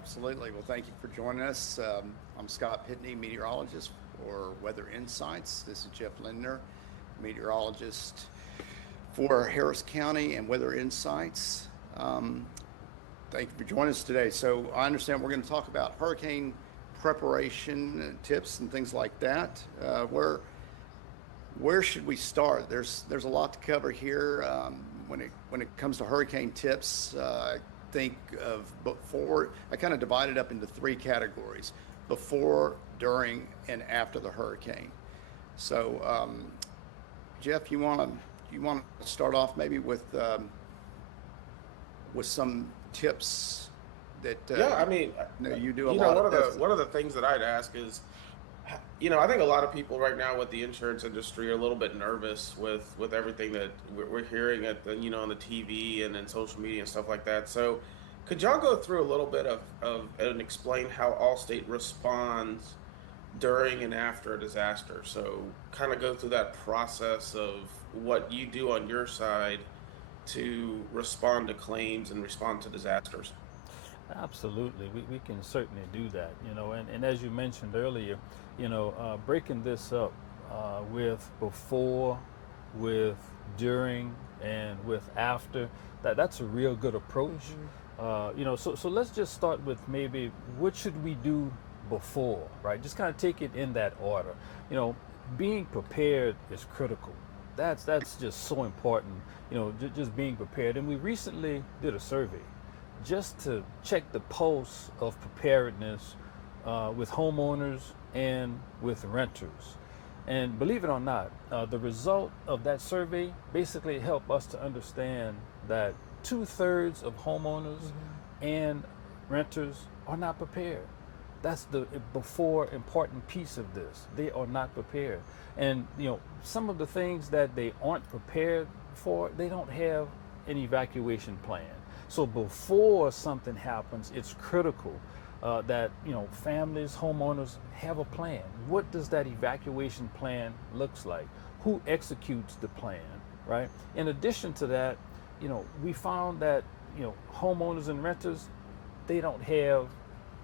Absolutely. Well, thank you for joining us. I'm Scott Pitney, meteorologist for Weather Insights. This is Jeff Lindner, meteorologist for Harris County and Weather Insights. Thank you for joining us today. So I understand we're going to talk about hurricane preparation tips and things like that. Where should we start? There's a lot to cover here. When it comes to hurricane tips, think of before. I kind of divide it up into three categories: before, during, and after the hurricane. So, Jeff, you want to start off maybe with some tips that Yeah, I mean, you do a lot one of of the this. things that I'd ask is, I think a lot of people right now with the insurance industry are a little bit nervous with everything that we're hearing at the on the TV and in social media and stuff like that. So, could y'all go through a little bit of and explain how Allstate responds during and after a disaster? So, kind of go through that process of what you do on your side to respond to claims and respond to disasters. Absolutely, we can certainly do that, and as you mentioned earlier, breaking this up with before, with during, and with after, that's a real good approach. So let's just start with maybe what should we do before, right? Just kind of take it in that order. You know, being prepared is critical. That's just so important. Just being prepared. And we recently did a survey just to check the pulse of preparedness with homeowners and with renters. And believe it or not, the result of that survey basically helped us to understand that 2/3 of homeowners and renters are not prepared. That's the before important piece of this. They are not prepared. And some of the things that they aren't prepared for, they don't have an evacuation plan. So before something happens, it's critical that families, homeowners have a plan. What does that evacuation plan looks like? Who executes the plan, right? In addition to that, we found that homeowners and renters, they don't have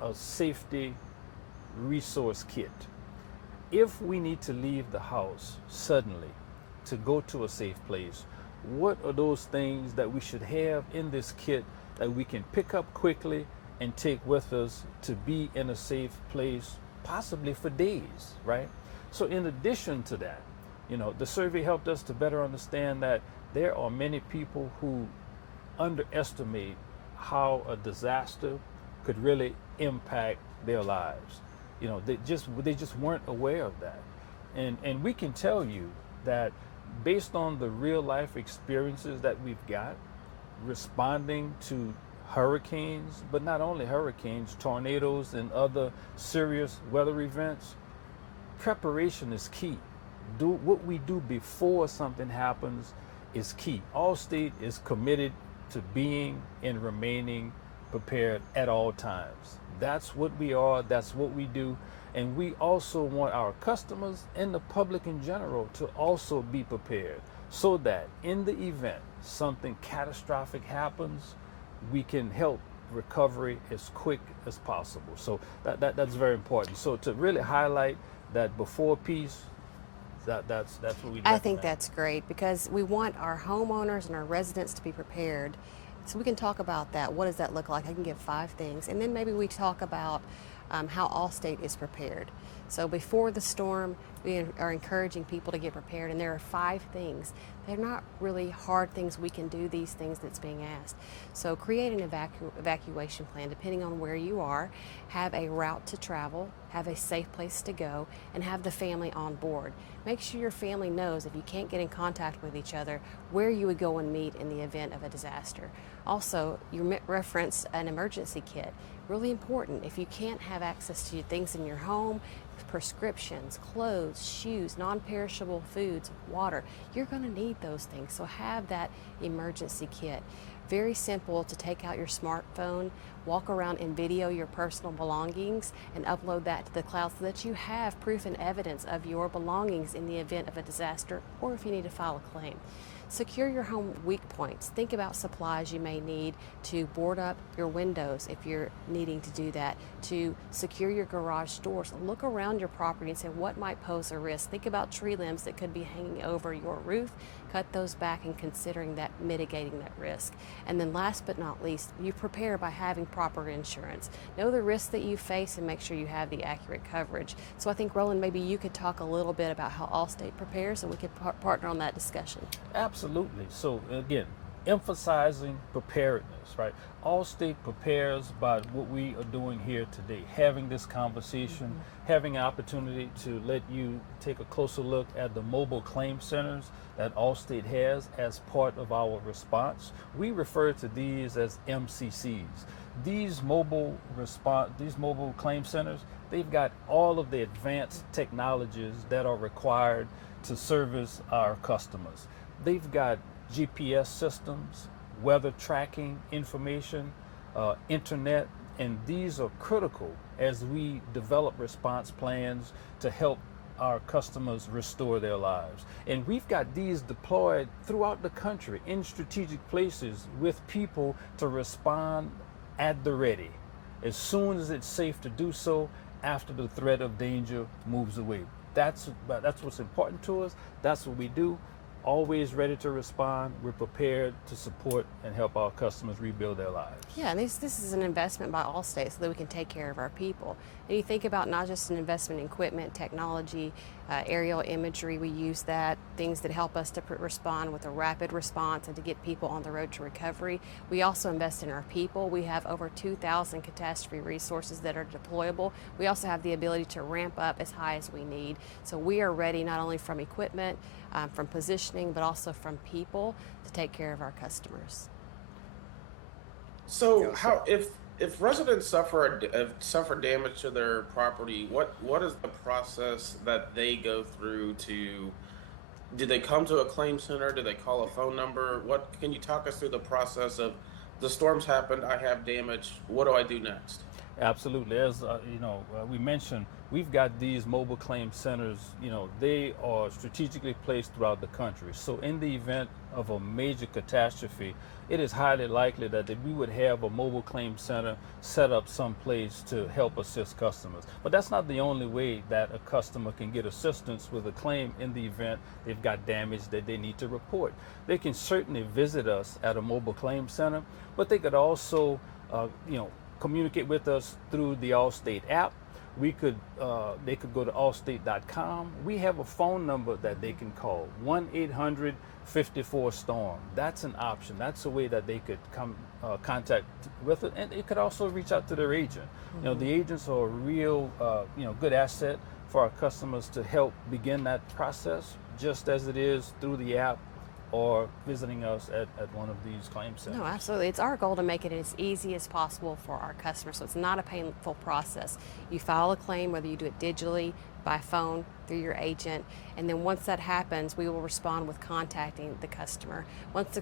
a safety resource kit. If we need to leave the house suddenly to go to a safe place, what are those things that we should have in this kit that we can pick up quickly and take with us to be in a safe place, possibly for days, right? So in addition to that, the survey helped us to better understand that there are many people who underestimate how a disaster could really impact their lives. They just weren't aware of that. And we can tell you that based on the real life experiences that we've got responding to hurricanes, but not only hurricanes, tornadoes and other serious weather events, preparation is key. Do what we do before something happens is key. Allstate is committed to being and remaining prepared at all times. That's what we are, that's what we do. And we also want our customers and the public in general to also be prepared so that in the event something catastrophic happens, we can help recovery as quick as possible. So that's very important. So to really highlight that before piece, that's what we I think recommend. that's great because we want our homeowners and our residents to be prepared. So we can talk about that. What does that look like? I can give 5 things. And then maybe we talk about how Allstate is prepared. So before the storm, we are encouraging people to get prepared. And there are 5 things. They're not really hard things. We can do these things that's being asked. So create an evacuation plan depending on where you are. Have a route to travel. Have a safe place to go. And have the family on board. Make sure your family knows if you can't get in contact with each other, where you would go and meet in the event of a disaster. Also, you referenced an emergency kit. Really important. If you can't have access to things in your home, prescriptions, clothes, shoes, non-perishable foods, water, you're going to need those things. So have that emergency kit. Very simple to take out your smartphone, walk around and video your personal belongings and upload that to the cloud so that you have proof and evidence of your belongings in the event of a disaster or if you need to file a claim. Secure your home weak points. Think about supplies you may need to board up your windows if you're needing to do that, to secure your garage doors. Look around your property and say what might pose a risk. Think about tree limbs that could be hanging over your roof. Cut those back and considering that, mitigating that risk. And then last but not least, you prepare by having proper insurance. Know the risks that you face and make sure you have the accurate coverage. So I think, Roland, maybe you could talk a little bit about how Allstate prepares and we could partner on that discussion. Absolutely. So again, emphasizing preparedness, right? Allstate prepares by what we are doing here today, having this conversation, having an opportunity to let you take a closer look at the mobile claim centers that Allstate has as part of our response. We refer to these as MCCs. These mobile claim centers, they've got all of the advanced technologies that are required to service our customers. They've got GPS systems, weather tracking information, internet, and these are critical as we develop response plans to help our customers restore their lives. And we've got these deployed throughout the country in strategic places with people to respond at the ready, as soon as it's safe to do so, after the threat of danger moves away. That's what's important to us. That's what we do. Always ready to respond. We're prepared to support and help our customers rebuild their lives. Yeah, and this is an investment by Allstate so that we can take care of our people. And you think about not just an investment in equipment, technology, aerial imagery, we use that, things that help us to respond with a rapid response and to get people on the road to recovery. We also invest in our people. We have over 2,000 catastrophe resources that are deployable. We also have the ability to ramp up as high as we need. So we are ready not only from equipment, from positioning, but also from people to take care of our customers. So how if residents suffer damage to their property, what is the process that they go through to? Do they come to a claim center? Do they call a phone number? What can you talk us through the process of the storms happened, I have damage, what do I do next? Absolutely. As we mentioned, we've got these mobile claim centers. They are strategically placed throughout the country. So in the event of a major catastrophe, it is highly likely that we would have a mobile claim center set up someplace to help assist customers. But that's not the only way that a customer can get assistance with a claim in the event they've got damage that they need to report. They can certainly visit us at a mobile claim center, but they could also, communicate with us through the Allstate app. They could go to allstate.com. We have a phone number that they can call, 1-800-54-STORM. That's an option. That's a way that they could come contact with it, and they could also reach out to their agent. The agents are a real good asset for our customers to help begin that process, just as it is through the app or visiting us at one of these claim centers. No, absolutely. It's our goal to make it as easy as possible for our customers, so it's not a painful process. You file a claim, whether you do it digitally, by phone, through your agent, and then once that happens, we will respond with contacting the customer. Once the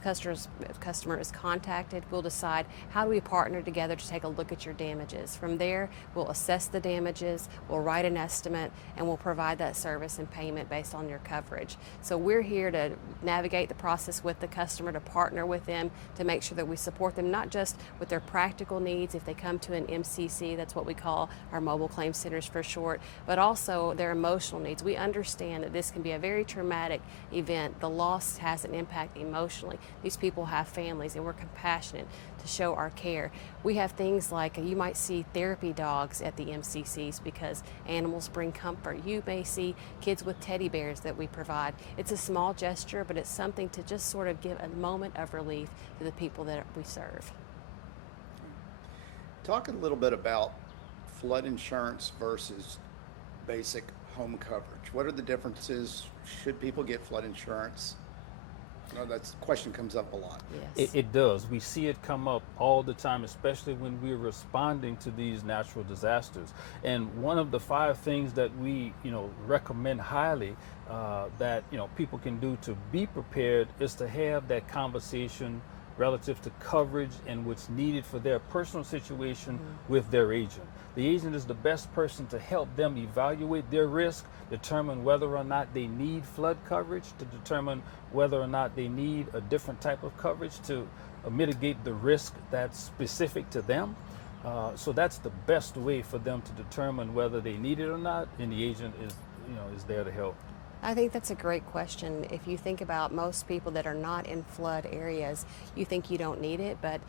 customer is contacted, we'll decide how do we partner together to take a look at your damages. From there, we'll assess the damages, we'll write an estimate, and we'll provide that service and payment based on your coverage. So we're here to navigate the process with the customer, to partner with them, to make sure that we support them not just with their practical needs if they come to an MCC, that's what we call our mobile claim centers for short, but also their emotional needs. We understand that this can be a very traumatic event. The loss has an impact emotionally. These people have families, and we're compassionate to show our care. We have things like, you might see therapy dogs at the MCCs because animals bring comfort. You may see kids with teddy bears that we provide. It's a small gesture, but it's something to just sort of give a moment of relief to the people that we serve. Talk a little bit about flood insurance versus basic home coverage. What are the differences? Should people get flood insurance? That question comes up a lot. Yes. It does. We see it come up all the time, especially when we're responding to these natural disasters. And one of the 5 things that we recommend highly that people can do to be prepared is to have that conversation relative to coverage and what's needed for their personal situation with their agent. The agent is the best person to help them evaluate their risk, determine whether or not they need flood coverage, to determine whether or not they need a different type of coverage to mitigate the risk that's specific to them. So that's the best way for them to determine whether they need it or not, and the agent is there to help. I think that's a great question. If you think about most people that are not in flood areas, you think you don't need it, but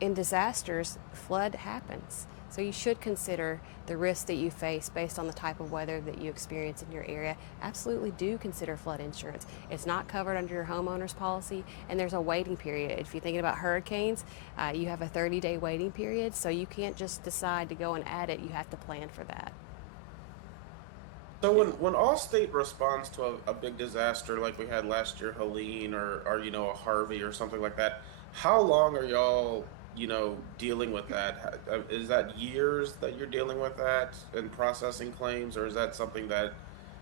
in disasters, flood happens. So you should consider the risks that you face based on the type of weather that you experience in your area. Absolutely do consider flood insurance. It's not covered under your homeowner's policy, and there's a waiting period. If you're thinking about hurricanes, you have a 30-day waiting period, so you can't just decide to go and add it. You have to plan for that. So when Allstate responds to a big disaster like we had last year, Helene or a Harvey or something like that, how long are y'all dealing with that? Is that years that you're dealing with that and processing claims, or is that something that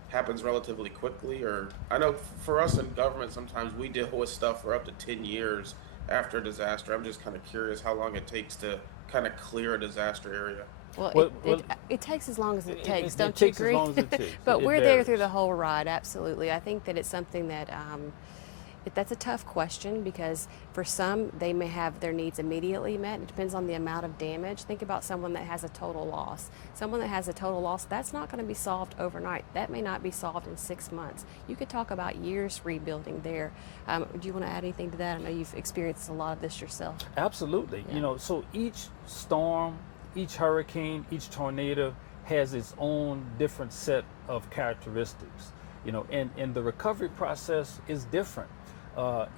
happens relatively quickly? Or I know for us in government, sometimes we deal with stuff for up to 10 years after a disaster. I'm just kind of curious how long it takes to kind of clear a disaster area. Well, it takes as long as it takes, don't you you agree? As long as it takes. But It we're there varies. through the whole ride, absolutely. I think that it's something that that's a tough question, because for some, they may have their needs immediately met. It depends on the amount of damage. Think about someone that has a total loss. Someone that has a total loss, that's not going to be solved overnight. That may not be solved in 6 months. You could talk about years rebuilding there. Do you want to add anything to that? I know you've experienced a lot of this yourself. Absolutely. Yeah. So each storm, each hurricane, each tornado has its own different set of characteristics, and the recovery process is different. The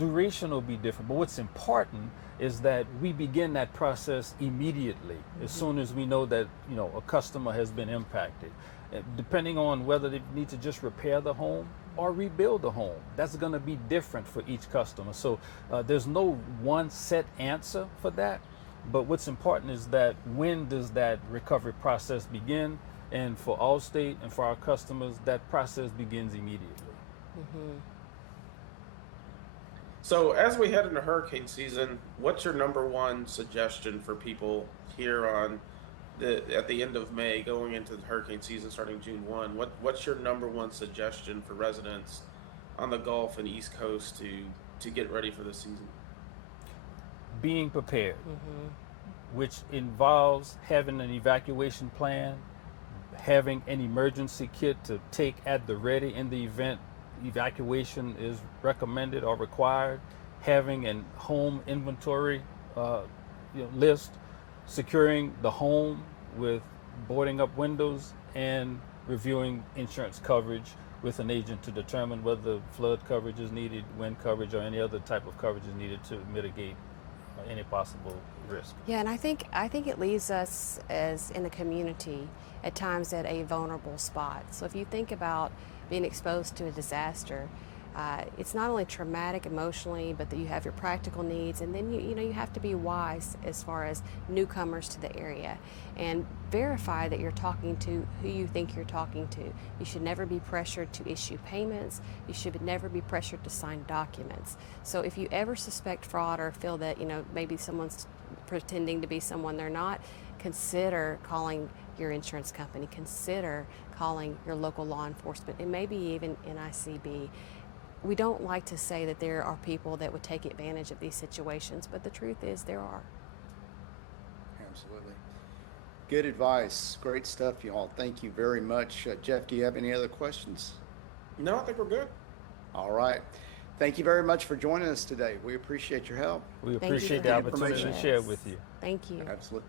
duration will be different, but what's important is that we begin that process immediately, as soon as we know that, a customer has been impacted. Depending on whether they need to just repair the home or rebuild the home, that's going to be different for each customer. So there's no one set answer for that. But what's important is that when does that recovery process begin? And for Allstate and for our customers, that process begins immediately. Mm-hmm. So as we head into hurricane season, what's your number one suggestion for people here at the end of May, going into the hurricane season starting June 1? What's your number one suggestion for residents on the Gulf and East Coast to get ready for the season? Being prepared, which involves having an evacuation plan, having an emergency kit to take at the ready in the event evacuation is recommended or required, having a home inventory list, securing the home with boarding up windows, and reviewing insurance coverage with an agent to determine whether flood coverage is needed, wind coverage, or any other type of coverage is needed to mitigate any possible risk. Yeah, and I think it leaves us as in the community at times at a vulnerable spot. So if you think about being exposed to a disaster, it's not only traumatic emotionally, but that you have your practical needs, and then you have to be wise as far as newcomers to the area, and verify that you're talking to who you think you're talking to. You should never be pressured to issue payments. You should never be pressured to sign documents. So if you ever suspect fraud or feel that maybe someone's pretending to be someone they're not, consider calling your insurance company. Consider calling your local law enforcement, and maybe even NICB. We don't like to say that there are people that would take advantage of these situations, but the truth is there are. Absolutely. Good advice. Great stuff, y'all. Thank you very much. Jeff, do you have any other questions? No, I think we're good. All right. Thank you very much for joining us today. We appreciate your help. We Thank you appreciate for the the opportunity to information. share with you. Thank you. Absolutely.